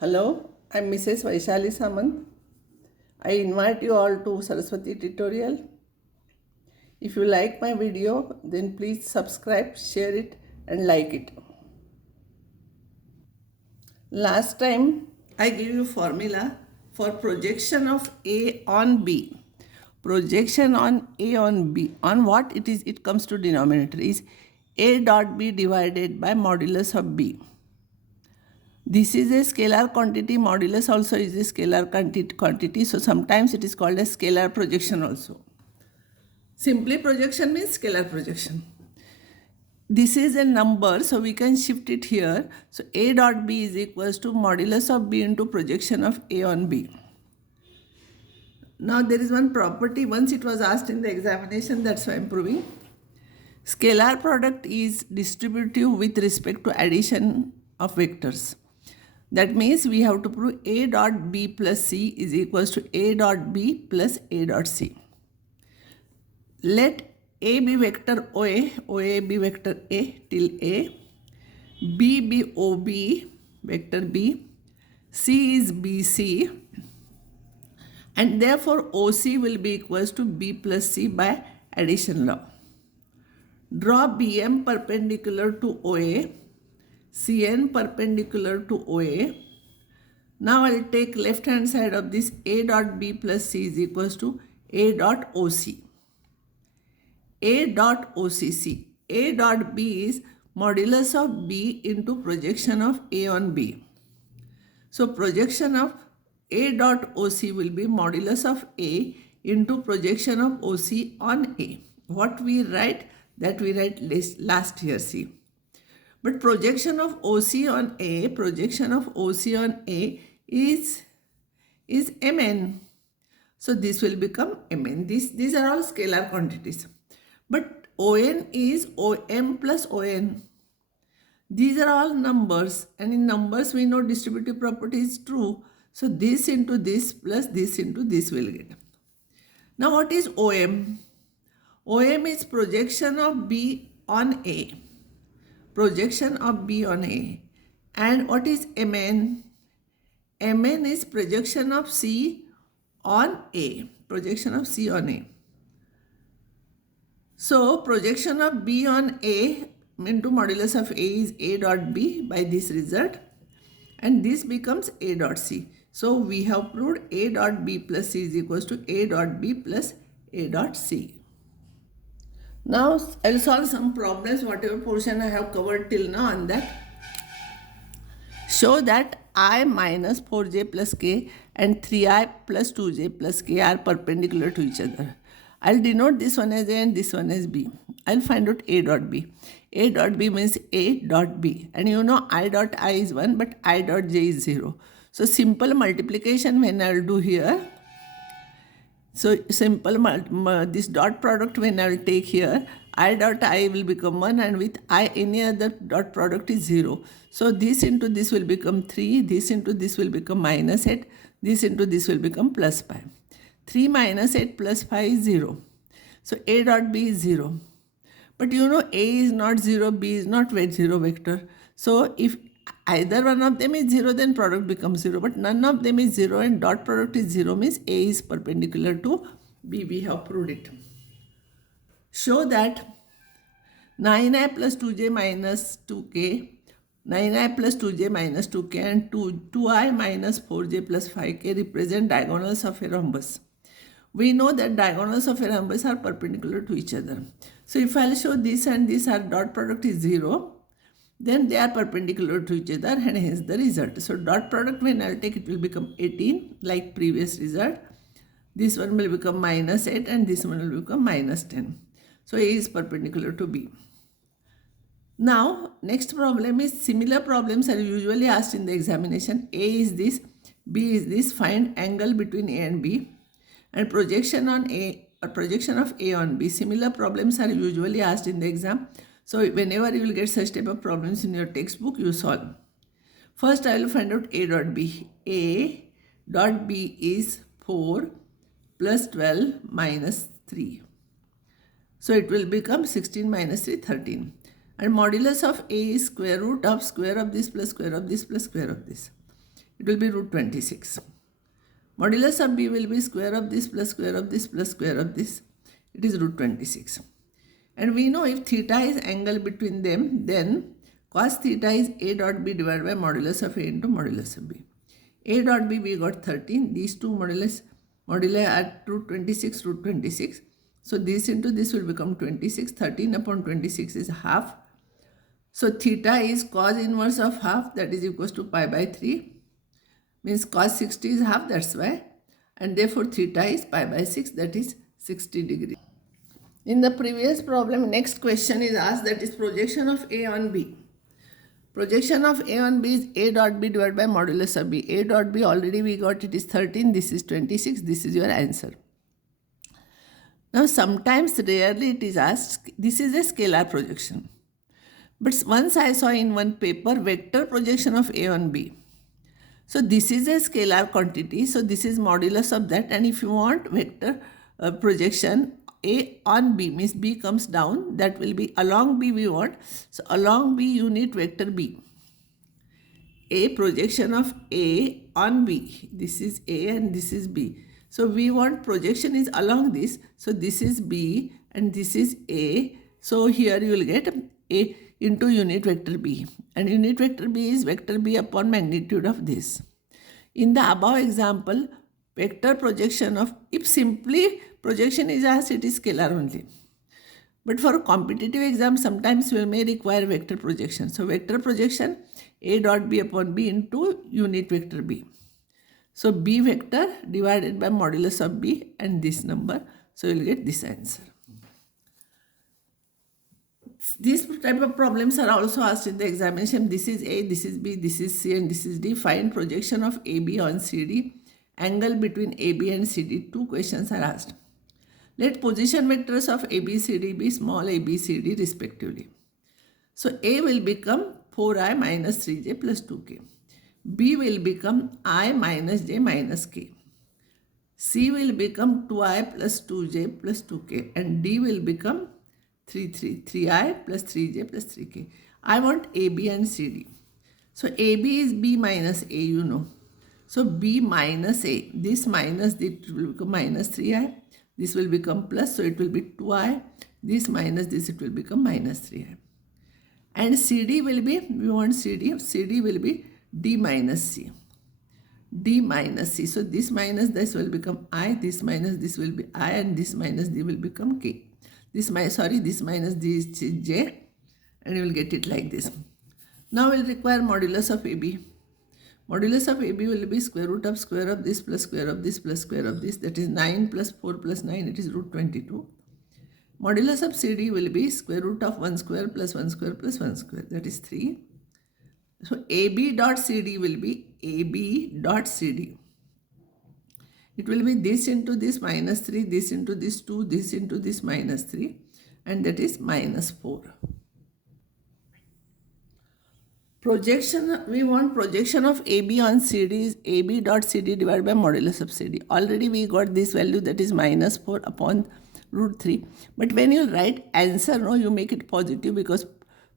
Hello, I'm Mrs. Vaishali Samant. I invite you all to Saraswati tutorial. If you like my video, then please subscribe, share it and like it. Last time I gave you formula for projection of A on B. Projection on A on B. On what it is, it comes to denominator is A dot B divided by modulus of B. This is a scalar quantity. Modulus also is a scalar quantity. So sometimes it is called a scalar projection also. Simply projection means scalar projection. This is a number, so we can shift it here. So A dot B is equals to modulus of B into projection of A on B. Now there is one property, once it was asked in the examination, that's why I am proving. Scalar product is distributive with respect to addition of vectors. That means we have to prove A dot B plus C is equals to A dot B plus A dot C. Let A be vector OA, OA be vector A till A, B be OB, vector B, C is BC, and therefore OC will be equals to B plus C by addition law. Draw BM perpendicular to OA, CN perpendicular to OA. Now I will take left hand side of this. A dot B plus C is equals to A dot OC. A dot OCC. A dot B is modulus of B into projection of A on B. So projection of A dot OC will be modulus of A into projection of OC on A. What we write, that we write last year, see. But projection of OC on A, projection of OC on A is Mn. So this will become Mn. These are all scalar quantities. But On is Om plus On. These are all numbers, and in numbers we know distributive property is true. So this into this plus this into this will get. Now what is Om? Om is projection of B on A. Projection of B on A. And what is Mn? Mn is projection of C on A. Projection of C on A. So projection of B on A into modulus of A is A dot B by this result, and this becomes A dot C. So we have proved A dot B plus C is equals to A dot B plus A dot C. Now I will solve some problems, whatever portion I have covered till now on that. Show that I minus 4j plus k and 3i plus 2j plus k are perpendicular to each other. I'll denote this one as A and this one as B. I'll find out A dot B. A dot B means A dot B. And you know I dot I is 1 but I dot j is 0. So simple multiplication when I'll do here. So simple this dot product when I will take here, I dot I will become 1 and with I any other dot product is 0. So this into this will become 3, this into this will become minus 8, this into this will become plus 5. 3 minus 8 plus 5 is 0. So A dot B is 0. But you know A is not 0, B is not 0 vector. So if either one of them is 0, then product becomes 0. But none of them is 0 and dot product is 0 means A is perpendicular to B. We have proved it. Show that 9i plus 2j minus 2k, 9i plus 2j minus 2k and 2i minus 4j plus 5k represent diagonals of a rhombus. We know that diagonals of a rhombus are perpendicular to each other. So if I'll show this and this, our dot product is 0, then they are perpendicular to each other and hence the result. So dot product when I'll take, it will become 18 like previous result. This one will become minus 8 and this one will become minus 10. So A is perpendicular to B. Now next problem is, similar problems are usually asked in the examination. A is this, B is this, find angle between A and B, and projection on A or projection of A on B. Similar problems are usually asked in the exam. So whenever you will get such type of problems in your textbook, you solve. First I will find out A dot B. A dot B is 4 plus 12 minus 3. So it will become 16 minus 3, 13. And modulus of A is square root of this plus square of this plus square of this. It will be root 26. Modulus of b will be square of this plus square of this plus square of this. It is root 26. And we know if theta is angle between them, then cos theta is a dot b divided by modulus of a into modulus of b. A dot b we got 13. These two moduli are root 26, root 26. So this into this will become 26. 13 upon 26 is half. So theta is cos inverse of half, that is equals to pi by 3. Means cos 60 is half, that's why. And therefore theta is pi by 6, that is 60 degrees. In the previous problem, next question is asked, that is projection of A on B. Projection of A on B is A dot B divided by modulus of B. A dot B already we got, it is 13, this is 26, this is your answer. Now sometimes, rarely it is asked, this is a scalar projection. But once I saw in one paper, vector projection of A on B. So this is a scalar quantity, so this is modulus of that, and if you want vector projection A on B, means B comes down, that will be along B we want. So along B you need vector B. A projection of A on B. This is A and this is B. So we want projection is along this. So this is B and this is A. So here you will get A into unit vector B. And unit vector B is vector B upon magnitude of this. In the above example, vector projection of, if simply projection is asked, it is scalar only. But for competitive exam, sometimes we may require vector projection. So vector projection A dot B upon B into unit vector B. So B vector divided by modulus of B and this number. So you will get this answer. These type of problems are also asked in the examination. This is A, this is B, this is C and this is D. Find projection of AB on CD. Angle between AB and CD. Two questions are asked. Let position vectors of ABCD be small abcd respectively. So A will become 4i minus 3j plus 2k. B will become I minus j minus k. C will become 2i plus 2j plus 2k. And D will become 3i plus 3j plus 3k. I want AB and CD. So AB is B minus A, you know. So B minus A. This minus, it will become minus 3i. This will become plus, so it will be 2i. This minus this, it will become minus 3i. And CD will be, we want CD. CD will be D minus C. D minus C. So this minus this will become I. This minus this will be I. And this minus D will become K. This minus this is J. And you will get it like this. Now we will require modulus of AB. Modulus of AB will be square root of this plus square of this plus square of this. That is 9 plus 4 plus 9. It is root 22. Modulus of CD will be square root of 1 square plus 1 square plus 1 square. That is 3. So AB dot CD will be AB dot CD. It will be this into this minus 3, this into this 2, this into this minus 3. And that is minus 4. Projection, we want projection of AB on CD is AB dot CD divided by modulus of CD. Already we got this value, that is minus 4 upon root 3. But when you write answer, no, you make it positive because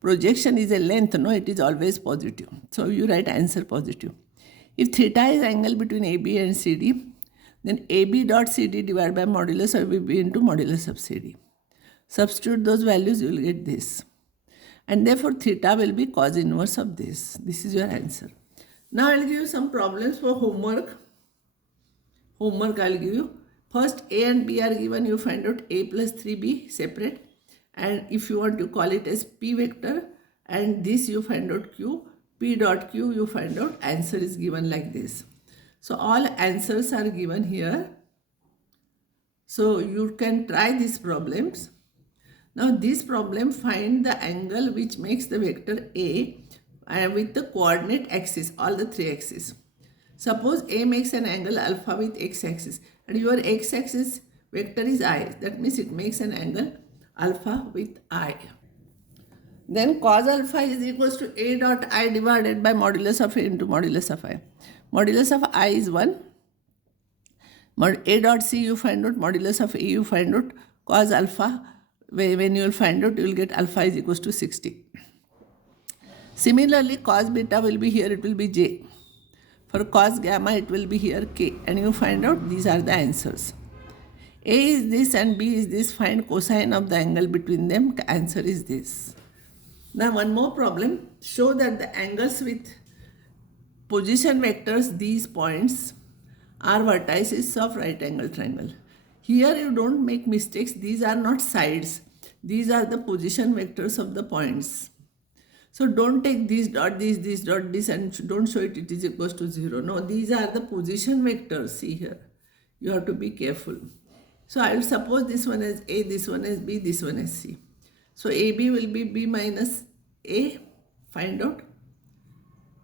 projection is a length, no, it is always positive. So you write answer positive. If theta is angle between AB and CD, then AB dot CD divided by modulus of AB into modulus of CD. Substitute those values, you will get this. And therefore theta will be cos inverse of this. This is your answer. Now I will give you some problems for homework. Homework I will give you. First A and B are given. You find out A plus 3B separate. And if you want to call it as P vector. And this you find out Q. P dot Q you find out. Answer is given like this. So all answers are given here. So you can try these problems. Now this problem, find the angle which makes the vector A with the coordinate axis, all the three axes. Suppose A makes an angle alpha with x-axis and your x-axis vector is I. That means it makes an angle alpha with I. Then cos alpha is equals to A dot I divided by modulus of A into modulus of I. Modulus of I is 1. A dot C you find out, modulus of A you find out, cos alpha. When you will find out, you will get alpha is equals to 60. Similarly, cos beta will be here, it will be J. For cos gamma, it will be here k, and you find out these are the answers. A is this and B is this. Find cosine of the angle between them. The answer is this. Now one more problem. Show that the angles with position vectors, these points, are vertices of right angle triangle. Here you don't make mistakes. These are not sides. These are the position vectors of the points. So don't take this dot, this dot, this, and don't show it is equals to 0. No, these are the position vectors. See here. You have to be careful. So I will suppose this one is A, this one is B, this one is C. So AB will be B minus A. Find out.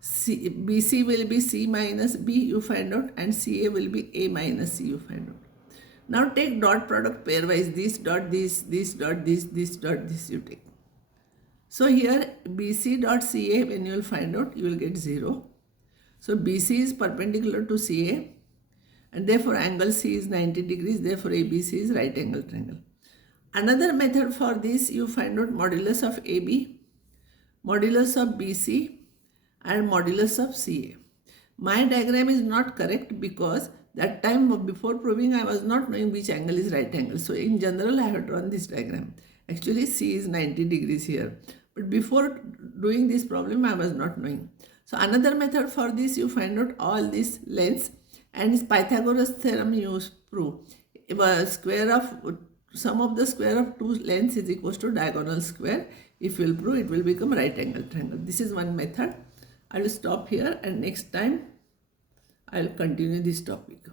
BC will be C minus B, you find out, and CA will be A minus C, you find out. Now take dot product pairwise, this dot, this dot, this dot, this you take. So here BC dot CA, when you will find out, you will get 0. So BC is perpendicular to CA, and therefore angle C is 90 degrees, therefore ABC is right angle triangle. Another method for this, you find out modulus of AB, modulus of BC, and modulus of CA. My diagram is not correct because that time before proving I was not knowing which angle is right angle. So in general I have drawn this diagram. Actually C is 90 degrees here. But before doing this problem I was not knowing. So another method for this, you find out all these lengths, and Pythagoras theorem you prove. If a square of sum of the square of two lengths is equals to diagonal square. If you will prove, it will become right angle triangle. This is one method. I will stop here, and next time I will continue this topic.